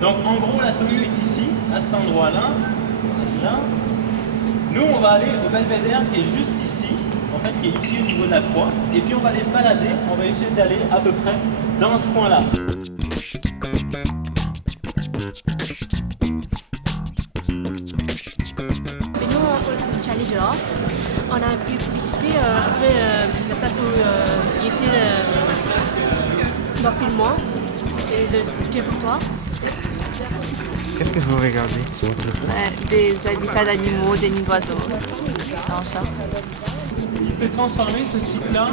Donc en gros la Toyo est ici, à cet endroit-là. Là. Nous on va aller au Belvédère qui est juste ici, en fait qui est ici au niveau de la croix. Et puis on va aller se balader, on va essayer d'aller à peu près dans ce coin-là. Et nous on est allé dehors, on a pu visiter un peu la place où il était l'enfilement et le dépotoir. Qu'est-ce que vous regardez? Des habitats d'animaux, des nids d'oiseaux. En Charente. Il s'est transformé ce site-là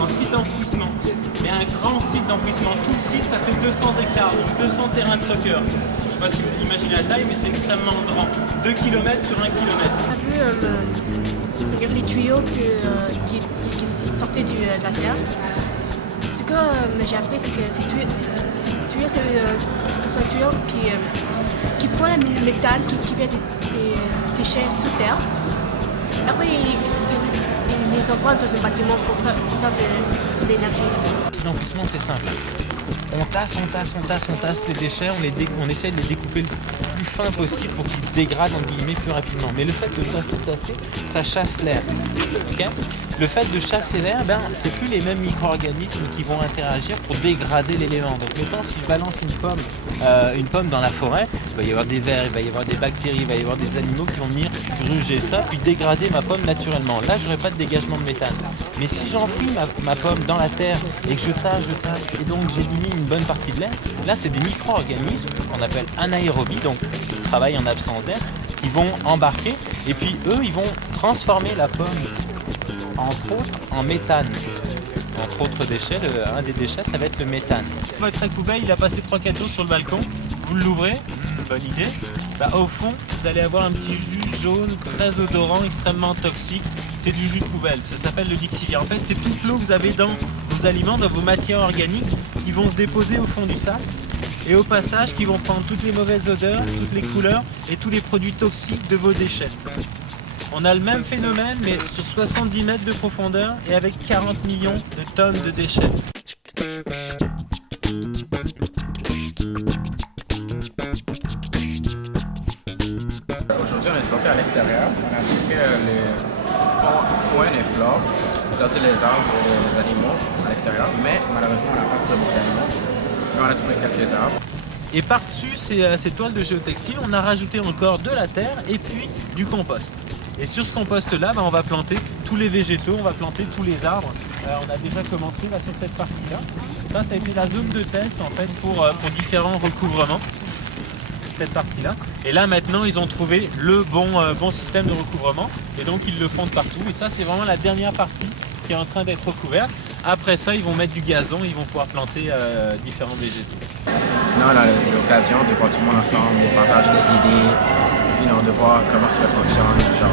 en site d'enfouissement. Mais un grand site d'enfouissement. Tout le site, ça fait 200 hectares, donc 200 terrains de soccer. Je ne sais pas si vous imaginez la taille, mais c'est extrêmement grand. 2 km sur 1 km. On a vu les tuyaux qui sortaient de la terre. Ce que j'ai appris, c'est que ces tuyaux, c'est un tuyau qui prend le méthane qui vient des déchets sous terre. Après, ils les envoient dans un bâtiment pour faire de l'énergie. L'enfouissement, c'est simple. On tasse les déchets, on essaie de les découper le plus fin possible pour qu'ils se dégradent entre guillemets plus rapidement. Mais le fait de tasser, ça chasse l'air. Okay, le fait de chasser l'air, c'est plus les mêmes micro-organismes qui vont interagir pour dégrader l'élément. Donc mettons si je balance une pomme dans la forêt, il va y avoir des vers, il va y avoir des bactéries, il va y avoir des animaux qui vont venir gruger ça, puis dégrader ma pomme naturellement. Là, je n'aurai pas de dégagement de méthane. Mais si j'enfouis ma pomme dans la terre et que je tasse, et donc j'élimine une bonne partie de l'air, là c'est des micro-organismes qu'on appelle anaérobies, donc qui travaillent en absence d'air, qui vont embarquer et puis eux ils vont transformer la pomme entre autres en méthane. Entre autres déchets, un des déchets ça va être le méthane. Votre sac poubelle il a passé 3-4 jours sur le balcon, vous l'ouvrez, bonne idée, au fond vous allez avoir un petit jus jaune très odorant, extrêmement toxique. C'est du jus de poubelle, ça s'appelle le lixivier. En fait, c'est toute l'eau que vous avez dans vos aliments, dans vos matières organiques qui vont se déposer au fond du sac et au passage qui vont prendre toutes les mauvaises odeurs, toutes les couleurs et tous les produits toxiques de vos déchets. On a le même phénomène mais sur 70 mètres de profondeur et avec 40 millions de tonnes de déchets. Aujourd'hui, on est sorti à l'extérieur. On a checké faune et flore, sorti les arbres et les animaux à l'extérieur, mais malheureusement on n'a pas trouvé beaucoup d'animaux, mais on a trouvé quelques arbres. Et par-dessus ces toiles de géotextile, on a rajouté encore de la terre et puis du compost. Et sur ce compost-là, on va planter tous les végétaux, on va planter tous les arbres. On a déjà commencé là, sur cette partie-là. Ça a été la zone de test en fait pour différents recouvrements. Cette partie-là. Et là maintenant ils ont trouvé le bon système de recouvrement et donc ils le font de partout et ça c'est vraiment la dernière partie qui est en train d'être recouverte. Après ça ils vont mettre du gazon, ils vont pouvoir planter différents végétaux. Là on a l'occasion de voir tout le monde ensemble, de partager des idées, de voir comment ça fonctionne, genre.